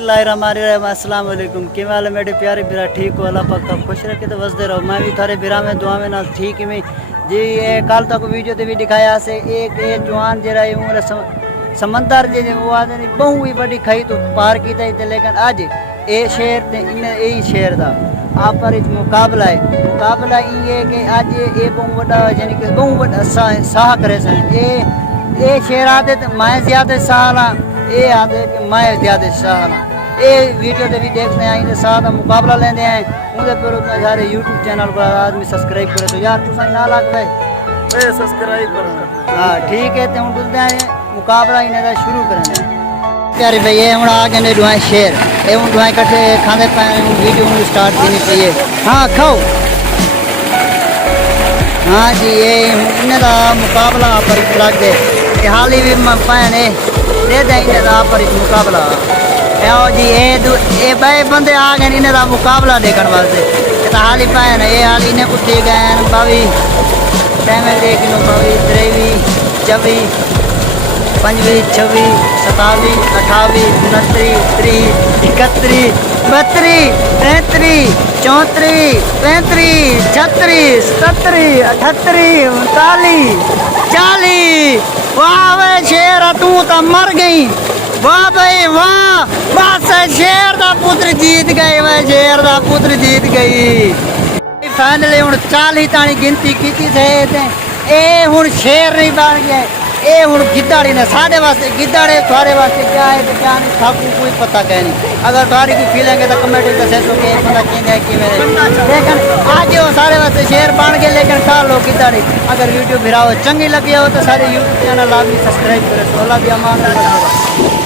अस्सलाम वालेकुम कि हाल है मेरे प्यारे बिरा ठीक हो अल्लाह पाक आप खुश रखे तो वसदे रहो मैं भी थारे बिरा में दुआ में ना ठीक में जी ये कल तक वीडियो ते भी दिखाया से एक ये जवान जरा उम्र समंदर जे वो आदमी बहु ही बड़ी खाई तो पार की थी लेकिन आज ये शेर ते इन यही शेर दा आप पर मुकाबला ये कि आज ये बहु बड़ा यानी कि बहु बड़ा साह करे सन ये शेर आदे मैं ज्यादा साला ये आदे कि मैं ज्यादा साला ये वीडियो ते भी देखते हैं इनके साथ मुकाबला लेते हैं उनके पर सारे यूट्यूब चैनल को आदमी सब्सक्राइब करे तो यार तुसा ना लग भाई सब्सक्राइब करना। हाँ ठीक है तो हम बोलते हैं मुकाबला इन्हें शुरू करेंगे प्यारे भाई ये हम आ गए डुआई शेर ये हम डुआई कट्ठे खाने पाए वीडियो में स्टार्ट करनी चाहिए हाँ खाओ हाँ जी ये इन्हें का मुकाबला पर लग गए हाल ही भी पाए दे दें इन्हें का पर मुकाबला जी ये बे बंदे आ गए इन्हें का मुकाबला देखने वास्ते हाल ही पाए ये हाल इन्हें कुट्टी गए बावी टाइम देख लो बावी त्रेवी चौबी पंजी छवी सतावी अठावी उनती त्री इकहत्तरी बहत्तरी तैंतरी चौंतरी पैंतरी छत्तरी सतरी अठत्तरी उनताली चाली वाह वे शेर तू तो मर गई वाह भाई वाह बस शेर दा पुत्र जीत गए वह शेर दा पुत्र जीत गई फाइनली हूँ 40 ताणी गिनती की थे ये हूँ शेर नहीं बन गया ये हूँ गिद्दाड़ी ने साढ़े वास्ते गिद्दाड़े थोड़े वास्ते क्या है तो क्या नहीं थाकू कोई पता कह नहीं अगर थोड़ी कोई फीलिंग है तो कमेंट में दसे सो के बंदा कहता है कि लेकिन आज वो सारे वास्ते शेर बन गए लेकिन खा लो गिद्दाड़ी अगर वीडियो भिराओ चंगी लगी हो तो सारे यूट्यूब चैनल आप भी सब्सक्राइब करें तो अल्लाह भी अमान